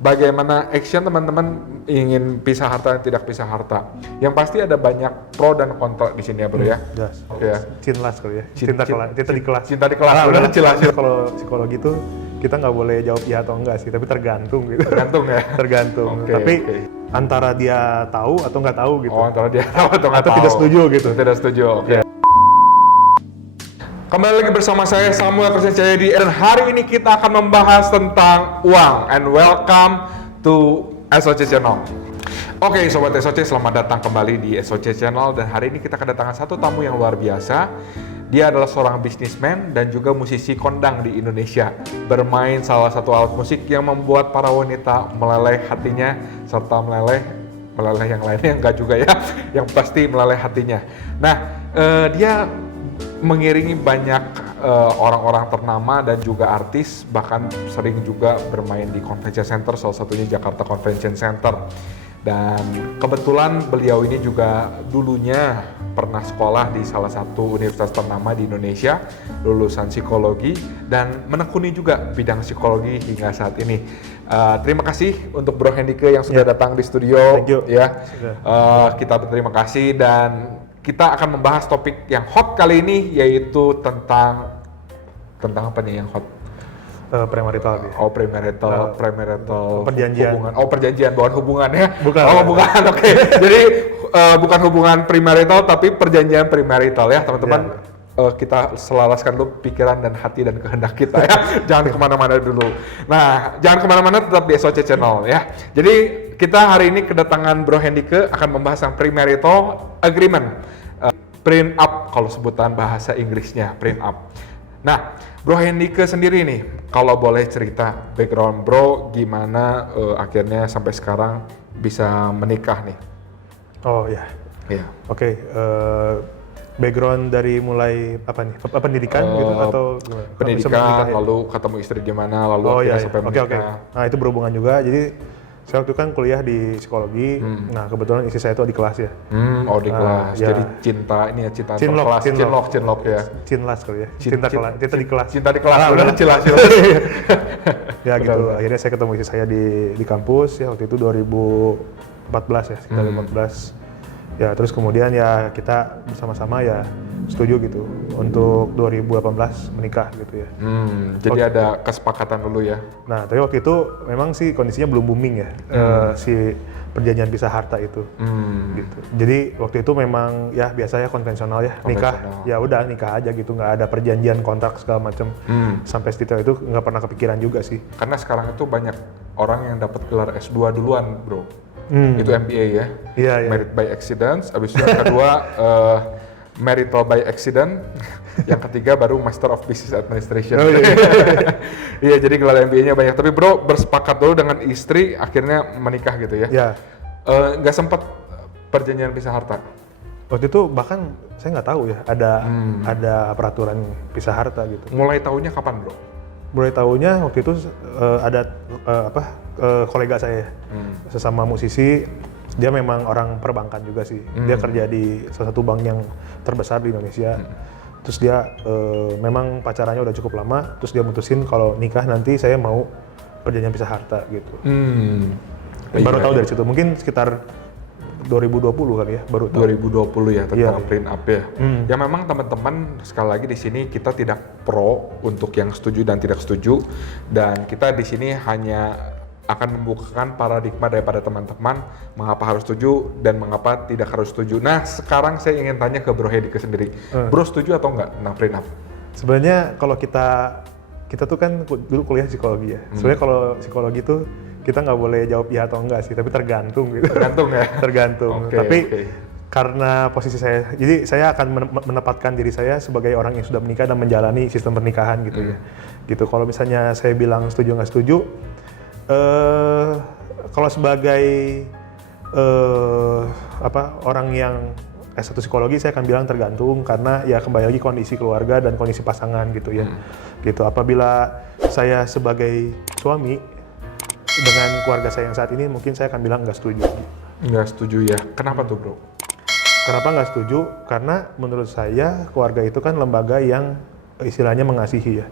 bagaimana action teman-teman ingin pisah harta dan tidak pisah harta. Yang pasti ada banyak pro dan kontra di sini ya bro ya. Jelas. Ya. Cinlas kali ya. Cinta di kelas. Cinta di kelas. Udah jelas. Kalau psikologi itu kita nggak boleh jawab iya atau enggak sih, tapi tergantung gitu. Tergantung ya. Tergantung. Tapi antara dia tahu atau nggak tahu gitu. Oh, antara dia tahu atau nggak tahu. Atau tidak setuju gitu. Tidak setuju. Oke. Kembali lagi bersama saya Samuel Christian Cahyadi, dan hari ini kita akan membahas tentang uang. And welcome to SOC Channel. Oke Sobat SOC, selamat datang kembali di SOC Channel, dan hari ini kita kedatangan satu tamu yang luar biasa. Dia adalah seorang bisnismen dan juga musisi kondang di Indonesia. Bermain salah satu alat musik yang membuat para wanita meleleh hatinya, serta meleleh yang lainnya enggak juga ya, yang pasti meleleh hatinya. Nah, dia mengiringi banyak orang-orang ternama dan juga artis, bahkan sering juga bermain di convention center, salah satunya Jakarta Convention Center. Dan kebetulan beliau ini juga dulunya pernah sekolah di salah satu universitas ternama di Indonesia, lulusan psikologi, dan menekuni juga bidang psikologi hingga saat ini. Terima kasih untuk Bro Hendike yang sudah datang di studio. Thank you. Ya, kita berterima kasih, dan kita akan membahas topik yang hot kali ini, yaitu tentang apa nih yang hot? Premarital gitu. Oh, premarital perjanjian. hubungan. Oh, perjanjian, bukan hubungan ya? Bukan. Oh, bukan. Oke. Jadi bukan hubungan premarital tapi perjanjian premarital ya, teman-teman. Kita selalaskan dulu pikiran dan hati dan kehendak kita ya. Jangan kemana-mana dulu. Nah, jangan kemana-mana, tetap di SOC Channel ya. Jadi kita hari ini kedatangan Bro Hendike akan membahas tentang premarital agreement, prenup kalau sebutan bahasa Inggrisnya, prenup. Nah, Bro Hendike sendiri nih, kalau boleh cerita background Bro, gimana akhirnya sampai sekarang bisa menikah nih? Oh ya. Iya. Oke. Background dari mulai apa nih? Pendidikan gitu atau gimana? Pendidikan, lalu ketemu istri gimana, lalu sampai menikah. Oke. Nah, itu berhubungan juga. Jadi saya waktu itu kan kuliah di psikologi. Nah, kebetulan istri saya itu di kelas ya. Oh, di kelas. Ya. Jadi cinta Cinlok, kelas, cinlok ya. Cinlas kali ya. Cinta di kelas. Cinta di kelas. Udah jelas. Ya gitu. Akhirnya saya ketemu istri saya di kampus ya, waktu itu 2014 ya, sekitar 2014. Ya, terus kemudian ya kita bersama-sama ya setuju gitu untuk 2018 menikah gitu ya. Jadi ada kesepakatan dulu ya. Nah, tapi waktu itu memang sih kondisinya belum booming ya, si perjanjian pisah harta itu. Gitu. Jadi waktu itu memang ya biasanya konvensional ya, nikah ya udah nikah aja gitu, nggak ada perjanjian kontrak segala macam. Sampai detail itu nggak pernah kepikiran juga sih. Karena sekarang itu banyak orang yang dapat gelar S2 duluan, Bro. Itu MBA ya. Iya. Merit by accident, habis itu yang kedua marital by accident, yang ketiga baru Master of Business Administration. Oh, iya. Iya, jadi gelar MBA-nya banyak. Tapi Bro bersepakat dulu dengan istri, akhirnya menikah gitu ya? Iya. Nggak sempat perjanjian pisah harta? Waktu itu bahkan saya nggak tahu ya ada peraturan pisah harta gitu. Mulai tahunya kapan Bro? Mulai tahunya waktu itu ada kolega saya, sesama musisi. Dia memang orang perbankan juga sih. Dia kerja di salah satu bank yang terbesar di Indonesia. Terus dia memang pacarannya udah cukup lama. Terus dia mutusin kalau nikah nanti saya mau perjanjian pisah harta gitu. Baru tahu dari situ. Mungkin sekitar 2020 kali ya, baru tahu. 2020 ya tentang prenup ya. Ya memang teman-teman, sekali lagi di sini kita tidak pro untuk yang setuju dan tidak setuju, dan kita di sini hanya akan membukakan paradigma daripada teman-teman mengapa harus setuju dan mengapa tidak harus setuju. Nah, sekarang saya ingin tanya ke Bro Hendike sendiri. Bro setuju atau enggak tentang prenup? Sebenarnya kalau kita tuh kan dulu kuliah psikologi ya. Sebenarnya kalau psikologi tuh kita nggak boleh jawab iya atau enggak sih, tapi tergantung gitu. Tergantung ya? Tergantung. Tapi karena posisi saya, jadi saya akan menempatkan diri saya sebagai orang yang sudah menikah dan menjalani sistem pernikahan gitu ya. Gitu. Kalau misalnya saya bilang setuju nggak setuju, kalau sebagai orang yang S1 psikologi, saya akan bilang tergantung, karena ya kembali lagi kondisi keluarga dan kondisi pasangan gitu ya. Gitu. Apabila saya sebagai suami dengan keluarga saya yang saat ini, mungkin saya akan bilang nggak setuju. Nggak setuju ya? Kenapa tuh Bro? Kenapa nggak setuju? Karena menurut saya keluarga itu kan lembaga yang istilahnya mengasihi ya.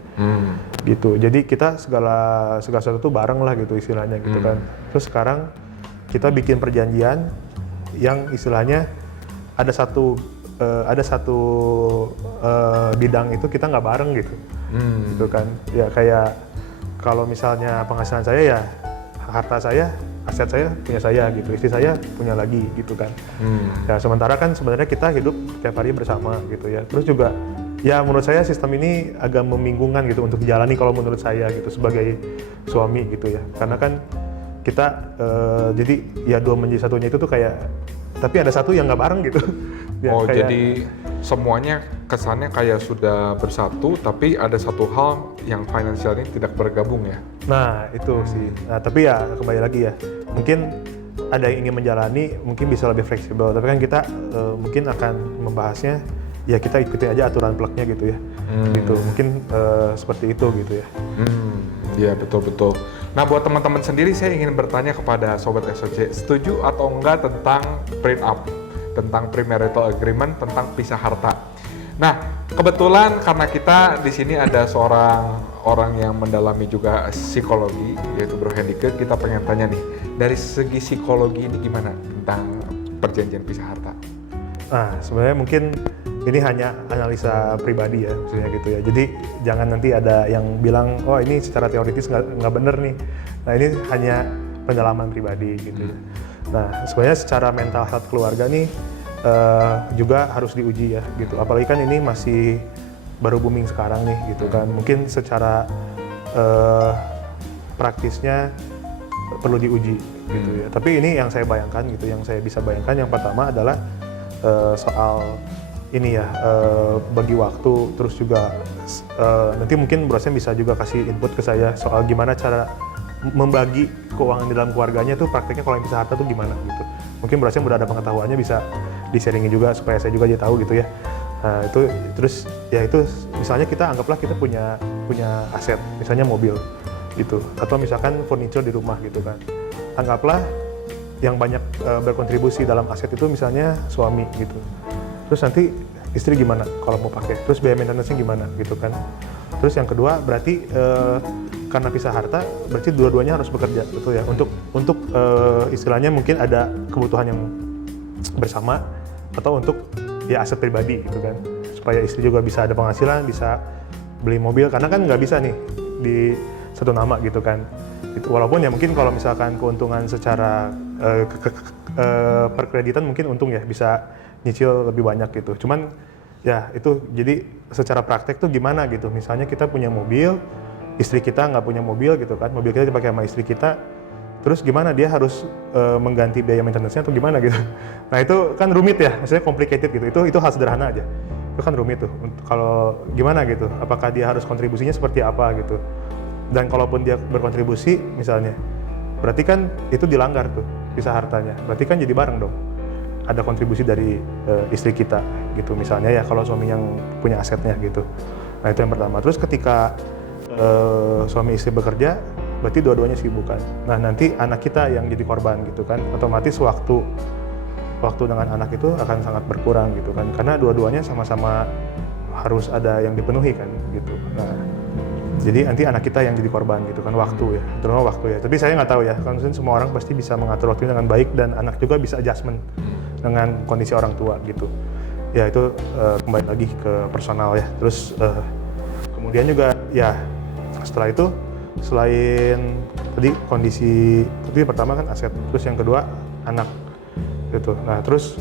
Gitu. Jadi kita segala sesuatu tuh bareng lah gitu istilahnya gitu kan. Terus sekarang kita bikin perjanjian yang istilahnya ada satu bidang itu kita nggak bareng gitu. Gitu kan. Ya kayak kalau misalnya penghasilan saya ya harta saya, aset saya punya saya gitu, istri saya punya lagi gitu kan. Ya sementara kan sebenarnya kita hidup tiap hari bersama gitu ya. Terus juga ya menurut saya sistem ini agak membingungkan gitu untuk dijalani kalau menurut saya gitu sebagai suami gitu ya. Karena kan kita jadi ya dua menjadi satunya itu tuh kayak, tapi ada satu yang nggak bareng gitu. Ya, oh kayak, jadi semuanya kesannya kayak sudah bersatu, tapi ada satu hal yang finansial ini tidak bergabung ya? Nah itu sih, nah tapi ya kembali lagi ya, mungkin ada yang ingin menjalani, mungkin bisa lebih fleksibel, tapi kan kita mungkin akan membahasnya, ya kita ikutin aja aturan plugnya gitu ya, gitu, mungkin seperti itu gitu ya. Iya betul-betul. Nah buat teman-teman sendiri saya ingin bertanya kepada Sobat SOC, setuju atau enggak tentang prenup, tentang premarital agreement, tentang pisah harta. Nah kebetulan karena kita di sini ada seorang orang yang mendalami juga psikologi, yaitu Bro Hendike, kita pengen tanya nih, dari segi psikologi ini gimana tentang perjanjian pisah harta? Nah sebenarnya mungkin ini hanya analisa pribadi ya, maksudnya gitu ya. Jadi jangan nanti ada yang bilang, oh ini secara teoritis nggak bener nih. Nah ini hanya pendalaman pribadi gitu ya. Nah sebenarnya secara mental health keluarga nih juga harus diuji ya gitu. Apalagi kan ini masih baru booming sekarang nih gitu kan. Mungkin secara praktisnya perlu diuji gitu ya. Tapi ini yang saya bayangkan gitu, yang saya bisa bayangkan yang pertama adalah soal ini ya, bagi waktu, terus juga nanti mungkin brosnya bisa juga kasih input ke saya soal gimana cara membagi keuangan di dalam keluarganya tuh prakteknya kalau yang pisah harta tuh gimana gitu. Mungkin brosnya udah ada pengetahuannya, bisa di-sharingin juga supaya saya juga jadi tahu gitu ya. Nah itu terus ya itu misalnya kita anggaplah kita punya aset, misalnya mobil gitu, atau misalkan furniture di rumah gitu kan. Anggaplah yang banyak berkontribusi dalam aset itu misalnya suami gitu. Terus nanti istri gimana kalau mau pakai? Terus biaya maintenance-nya gimana gitu kan? Terus yang kedua berarti karena pisah harta berarti dua-duanya harus bekerja betul ya, untuk istilahnya mungkin ada kebutuhan yang bersama atau untuk ya aset pribadi gitu kan, supaya istri juga bisa ada penghasilan, bisa beli mobil, karena kan nggak bisa nih di satu nama gitu kan. Gitu. Walaupun ya mungkin kalau misalkan keuntungan secara perkreditan mungkin untung ya, bisa nyicil lebih banyak gitu. Cuman ya itu jadi secara praktek tuh gimana gitu. Misalnya kita punya mobil, istri kita nggak punya mobil gitu kan. Mobil kita dipakai sama istri kita. Terus gimana dia harus mengganti biaya maintenance-nya atau gimana gitu. Nah itu kan rumit ya, maksudnya complicated gitu. Itu hal sederhana aja. Itu kan rumit tuh. Kalau gimana gitu, apakah dia harus kontribusinya seperti apa gitu. Dan kalaupun dia berkontribusi misalnya, berarti kan itu dilanggar tuh pisah hartanya. Berarti kan jadi bareng dong. Ada kontribusi dari istri kita gitu misalnya ya, kalau suami yang punya asetnya gitu. Nah itu yang pertama. Terus ketika suami istri bekerja, berarti dua-duanya sibuk kan. Nah nanti anak kita yang jadi korban gitu kan, otomatis waktu dengan anak itu akan sangat berkurang gitu kan, karena dua-duanya sama-sama harus ada yang dipenuhi kan gitu. Nah jadi nanti anak kita yang jadi korban gitu kan, waktu ya, terutama waktu ya. Tapi saya nggak tahu ya, kan semua orang pasti bisa mengatur waktunya dengan baik, dan anak juga bisa adjustment dengan kondisi orang tua gitu. Ya itu kembali lagi ke personal ya. Terus kemudian juga ya setelah itu, selain tadi kondisi, tadi pertama kan aset, terus yang kedua anak gitu. Nah terus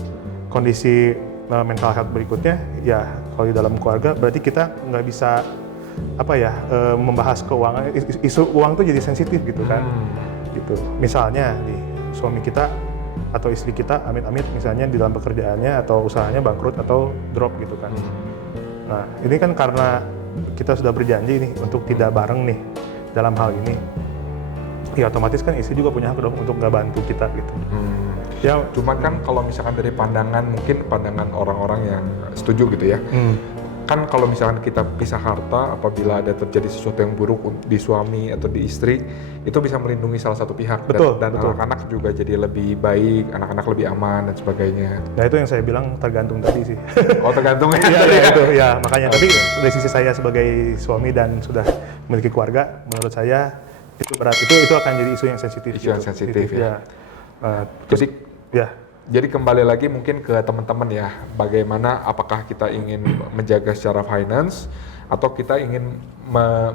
kondisi mental health berikutnya ya, kalau di dalam keluarga berarti kita nggak bisa membahas keuangan, isu uang tuh jadi sensitif gitu kan. Gitu. Misalnya nih suami kita atau istri kita amit-amit misalnya di dalam pekerjaannya atau usahanya bangkrut atau drop gitu kan. Nah ini kan karena kita sudah berjanji nih untuk tidak bareng nih dalam hal ini, ya otomatis kan istri juga punya hak dong untuk nggak bantu kita gitu. Ya cuman kan kalau misalkan dari pandangan, mungkin pandangan orang-orang yang setuju gitu ya, kan kalau misalkan kita pisah harta, apabila ada terjadi sesuatu yang buruk di suami atau di istri, itu bisa melindungi salah satu pihak. Betul, dan betul. anak-anak juga jadi lebih baik, anak-anak lebih aman dan sebagainya. Nah itu yang saya bilang tergantung tadi sih. Oh tergantung ya. Iya itu ya makanya. Tapi dari sisi saya sebagai suami dan sudah memiliki keluarga, menurut saya itu berat. Itu akan jadi isu yang sensitif. Isu yang sensitif ya. Terus, Jadi ya. Jadi kembali lagi mungkin ke teman-teman ya, bagaimana apakah kita ingin menjaga secara finance atau kita ingin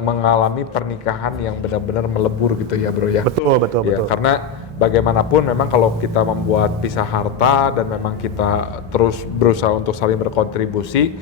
mengalami pernikahan yang benar-benar melebur gitu ya bro ya. Betul. Ya, karena bagaimanapun memang kalau kita membuat pisah harta dan memang kita terus berusaha untuk saling berkontribusi,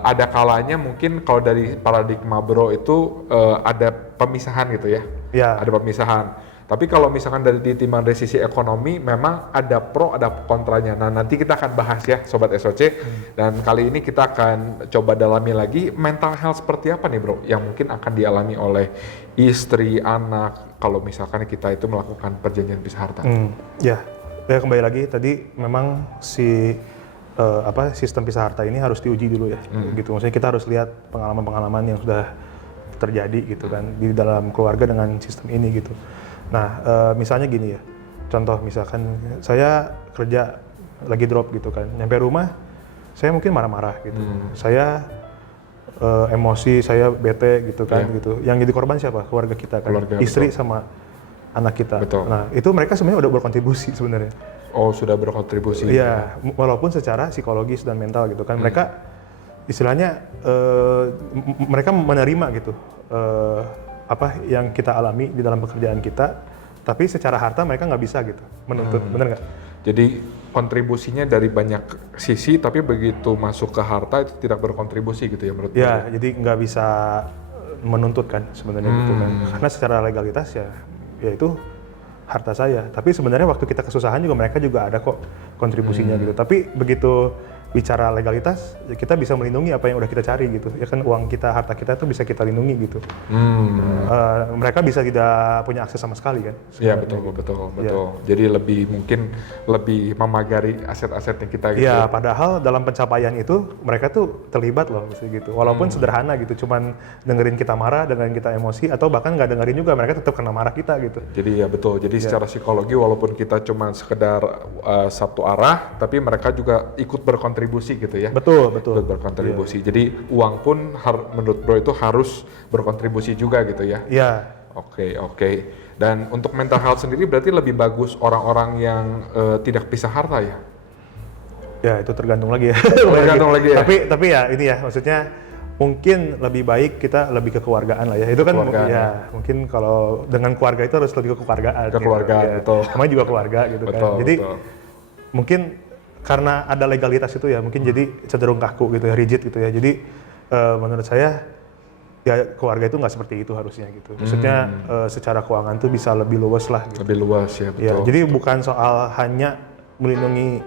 ada kalanya mungkin kalau dari paradigma bro itu ada pemisahan gitu ya. Ya. Ada pemisahan. Tapi kalau misalkan dari sisi ekonomi, memang ada pro, ada kontranya. Nah, nanti kita akan bahas ya, Sobat SOC. Dan kali ini kita akan coba dalami lagi mental health seperti apa nih bro, yang mungkin akan dialami oleh istri, anak, kalau misalkan kita itu melakukan perjanjian pisah harta. Ya kembali lagi tadi memang sistem pisah harta ini harus diuji dulu ya, gitu. Maksudnya kita harus lihat pengalaman-pengalaman yang sudah terjadi gitu kan di dalam keluarga dengan sistem ini gitu. Nah, misalnya gini ya, contoh misalkan saya kerja lagi drop gitu kan, nyampe rumah saya mungkin marah-marah gitu, saya emosi, saya bete gitu kan, gitu. Yang jadi korban siapa? Keluarga kita kan, istri sama anak kita. Betul. Nah, itu mereka sebenarnya udah berkontribusi sebenarnya. Oh, sudah berkontribusi. Iya, walaupun secara psikologis dan mental gitu kan, mereka istilahnya mereka menerima gitu. Apa yang kita alami di dalam pekerjaan kita, tapi secara harta mereka nggak bisa gitu menuntut, bener nggak? Jadi kontribusinya dari banyak sisi, tapi begitu masuk ke harta itu tidak berkontribusi gitu ya menurut Ya, jadi nggak bisa menuntut kan sebenarnya gitu kan, karena secara legalitas ya itu harta saya. Tapi sebenarnya waktu kita kesusahan juga mereka juga ada kok kontribusinya gitu. Tapi begitu bicara legalitas, ya kita bisa melindungi apa yang udah kita cari gitu. Ya kan uang kita, harta kita itu bisa kita lindungi gitu. Mereka bisa tidak punya akses sama sekali kan. Iya betul. Jadi mungkin lebih memagari aset-asetnya kita gitu. Iya, padahal dalam pencapaian itu mereka tuh terlibat loh gitu. Walaupun sederhana gitu, cuman dengerin kita marah, dengerin kita emosi, atau bahkan nggak dengerin juga, mereka tetap kena marah kita gitu. Jadi ya betul. Jadi secara psikologi walaupun kita cuma sekedar satu arah, tapi mereka juga ikut berkontribusi gitu ya. Betul. Ikut berkontribusi. Jadi uang pun menurut bro itu harus berkontribusi juga gitu ya. Iya. Oke. Dan untuk mental health sendiri berarti lebih bagus orang-orang yang tidak pisah harta ya? Ya itu tergantung lagi ya. Tergantung lagi ya. Tapi ya ini ya maksudnya mungkin lebih baik kita lebih ke kekeluargaan lah ya. Itu kan mungkin kalau dengan keluarga itu harus lebih ke kekeluargaan. Kekeluargaan gitu, betul. Namanya juga keluarga gitu kan. Jadi mungkin karena ada legalitas itu ya mungkin jadi cenderung kaku gitu ya, rigid gitu ya. Jadi menurut saya ya keluarga itu nggak seperti itu harusnya gitu. Maksudnya secara keuangan tuh bisa lebih luas lah gitu. Lebih luas ya, betul. Ya, jadi bukan soal hanya melindungi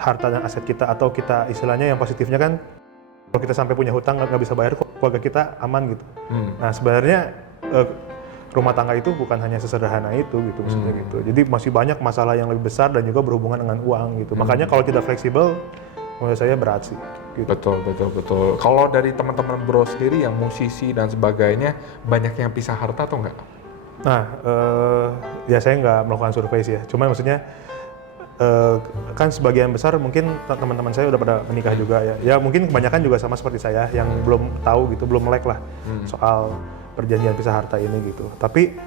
harta dan aset kita, atau kita istilahnya yang positifnya kan kalau kita sampai punya hutang nggak bisa bayar, keluarga kita aman gitu. Nah sebenarnya rumah tangga itu bukan hanya sesederhana itu gitu maksudnya gitu. Jadi masih banyak masalah yang lebih besar dan juga berhubungan dengan uang gitu. Makanya kalau tidak fleksibel menurut saya berat sih. Gitu. Betul. Kalau dari teman-teman bro sendiri yang musisi dan sebagainya, banyak yang pisah harta atau enggak? Nah, ya saya nggak melakukan survei sih ya. Cuma maksudnya kan sebagian besar mungkin teman-teman saya udah pada menikah juga ya. Ya mungkin kebanyakan juga sama seperti saya yang belum tahu gitu, belum melek lah soal perjanjian pisah harta ini gitu. Tapi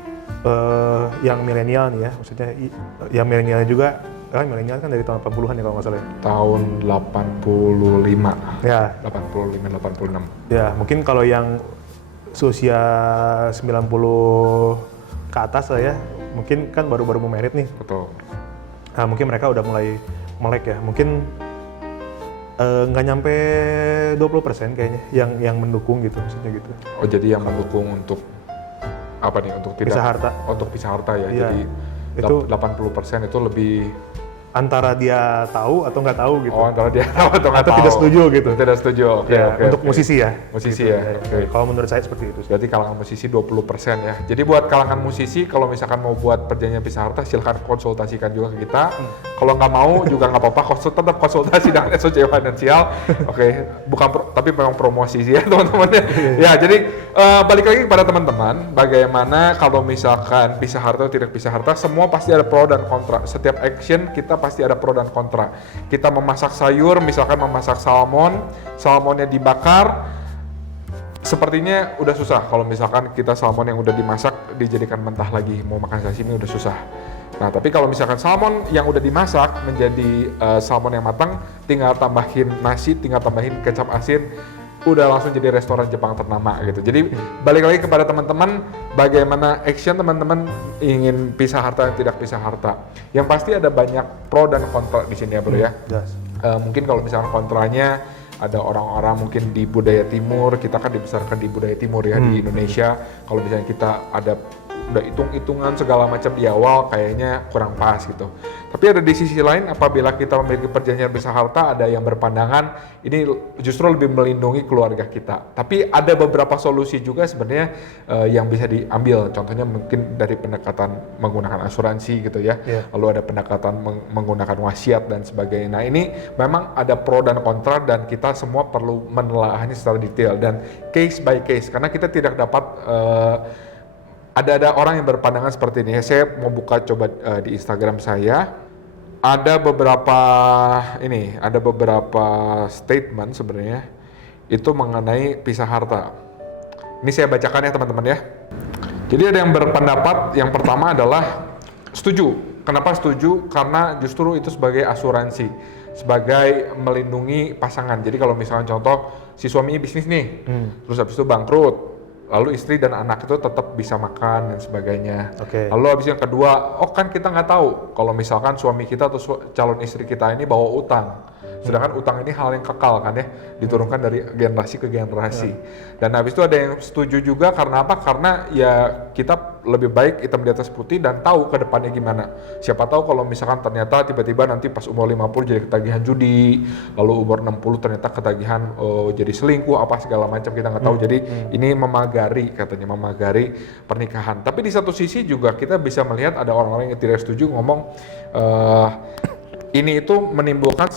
yang milenial nih ya, maksudnya yang milenial juga, milenial kan dari tahun 80-an ya kalau nggak salah ya. Tahun 85. Ya. 85, 86. Ya, mungkin kalau yang usia 90 ke atas lah ya, mungkin kan baru-baru mau merit nih. Betul. Nah, mungkin mereka udah mulai melek ya. Mungkin nggak nyampe 20% kayaknya yang mendukung gitu maksudnya gitu. Oh jadi yang mendukung untuk apa nih, untuk tidak pisah harta. Untuk pisah harta ya. Iya, jadi itu 80% itu lebih antara dia tahu atau nggak tahu gitu. Oh antara dia tahu atau nggak tahu. Atau tidak setuju gitu. Tidak setuju. Oke. Untuk musisi ya. Musisi gitu, ya. Oke. Kalau menurut saya seperti itu. Berarti kalangan musisi 20% ya. Jadi buat kalangan musisi kalau misalkan mau buat perjanjian pisah harta silahkan konsultasikan juga ke kita. Kalau nggak mau juga nggak apa-apa, tetap konsultasi dengan SOC Financial. Oke, tapi memang promosi sih ya teman-teman ya. Ya, jadi balik lagi kepada teman-teman, bagaimana kalau misalkan pisah harta atau tidak pisah harta, semua pasti ada pro dan kontra. Setiap action kita pasti ada pro dan kontra. Kita memasak sayur, misalkan memasak salmonnya dibakar, sepertinya udah susah kalau misalkan kita salmon yang udah dimasak dijadikan mentah lagi, mau makan sashimi udah susah. Nah, tapi kalau misalkan salmon yang udah dimasak menjadi salmon yang matang, tinggal tambahin nasi, tinggal tambahin kecap asin, udah langsung jadi restoran Jepang ternama gitu. Jadi balik lagi kepada teman-teman, bagaimana action teman-teman ingin pisah harta dan tidak pisah harta. Yang pasti ada banyak pro dan kontra di sini ya bro ya. Mungkin kalau misalkan kontranya, ada orang-orang mungkin di budaya timur, kita kan dibesarkan di budaya timur ya di Indonesia. Kalau misalnya kita ada udah hitung-hitungan segala macam di awal, kayaknya kurang pas gitu. Tapi ada di sisi lain, apabila kita memiliki perjanjian pisah harta, ada yang berpandangan ini justru lebih melindungi keluarga kita. Tapi ada beberapa solusi juga sebenarnya yang bisa diambil. Contohnya mungkin dari pendekatan menggunakan asuransi gitu ya. Lalu ada pendekatan menggunakan wasiat dan sebagainya. Nah, ini memang ada pro dan kontra dan kita semua perlu menelaahnya secara detail dan case by case, karena kita tidak dapat ada orang yang berpandangan seperti ini. Saya mau buka coba di Instagram saya. Ada beberapa statement sebenarnya itu mengenai pisah harta. Ini saya bacakan ya teman-teman ya. Jadi ada yang berpendapat, yang pertama adalah setuju. Kenapa setuju? Karena justru itu sebagai asuransi, sebagai melindungi pasangan. Jadi kalau misalnya contoh si suaminya bisnis nih, terus habis itu bangkrut, lalu istri dan anak itu tetap bisa makan dan sebagainya. Lalu habis yang kedua, kan kita nggak tahu kalau misalkan suami kita atau calon istri kita ini bawa utang. Sedangkan utang ini hal yang kekal kan ya, diturunkan dari generasi ke generasi. Dan habis itu ada yang setuju juga, karena apa? Karena ya kita lebih baik hitam di atas putih dan tahu ke depannya gimana. Siapa tahu kalau misalkan ternyata tiba-tiba nanti pas umur 50 jadi ketagihan judi, lalu umur 60 ternyata ketagihan jadi selingkuh apa segala macam, kita nggak tahu. Jadi ini memagari pernikahan. Tapi di satu sisi juga kita bisa melihat ada orang-orang yang tidak setuju ngomong ini itu menimbulkan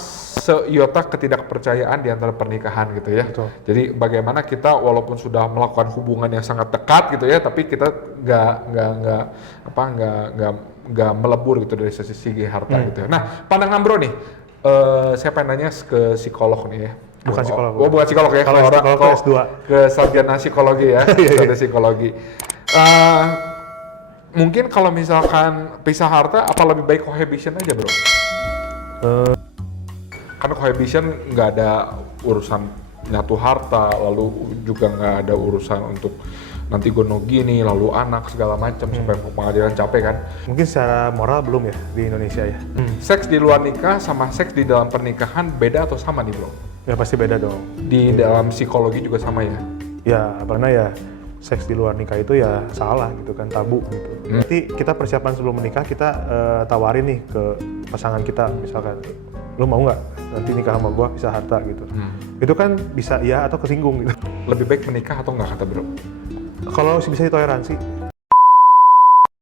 seiota ketidakpercayaan di antara pernikahan gitu ya. Jadi bagaimana kita walaupun sudah melakukan hubungan yang sangat dekat gitu ya, tapi kita nggak melebur gitu dari segi harta gitu ya. Nah, pandangan bro nih, saya pengen nanya ke psikolog nih ya. Bukan psikolog. Bukan psikolog ya. Kalau orang S2 ke sarjana psikologi ya, sarjana psikologi. Mungkin kalau misalkan pisah harta, apa lebih baik cohabitation aja bro? Karena cohabitation nggak ada urusan nyatu harta, lalu juga nggak ada urusan untuk nanti gue gini, lalu anak segala macam sampai pengadilan capek kan. Mungkin secara moral belum ya di Indonesia ya. Seks di luar nikah sama seks di dalam pernikahan beda atau sama nih bro? Ya pasti beda dong. Di dalam psikologi juga sama ya? Ya, karena ya seks di luar nikah itu ya salah gitu kan, tabu gitu. Nanti kita persiapan sebelum menikah, kita tawarin nih ke pasangan kita, misalkan, lu mau nggak nanti nikah sama gua pisah harta gitu. Itu kan bisa iya atau kesinggung gitu. Lebih baik menikah atau nggak kata bro? Kalau bisa ditoleransi,